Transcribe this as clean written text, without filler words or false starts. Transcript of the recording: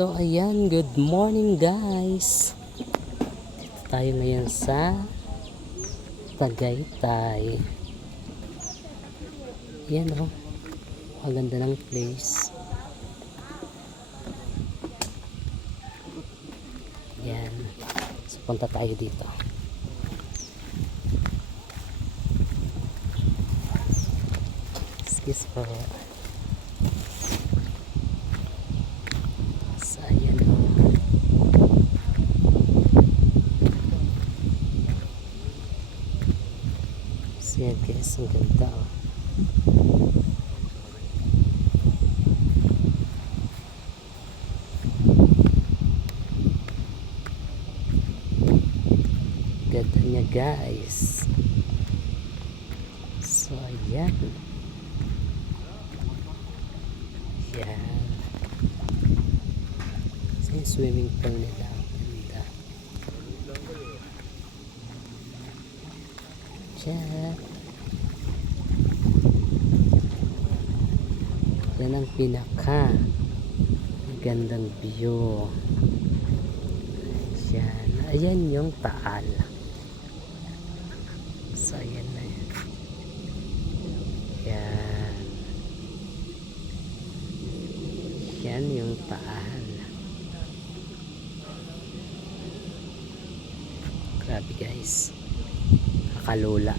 So ayan, good morning guys. Dito tayo ngayon sa Tagaytay. Yan oh, maganda ng place. Yan. So punta tayo dito. Excuse po. So ayan oh. So yan guys, ang ganda oh. Ganda niya guys. So ayan. Yan. So yung swimming pool nila. Ganda. Diyan. Yan ang pinaka gandang view. Yan. Ayan yung Taal. So ayan na yan. Yan. Yan yung Taal. Grabe guys. Kakalula.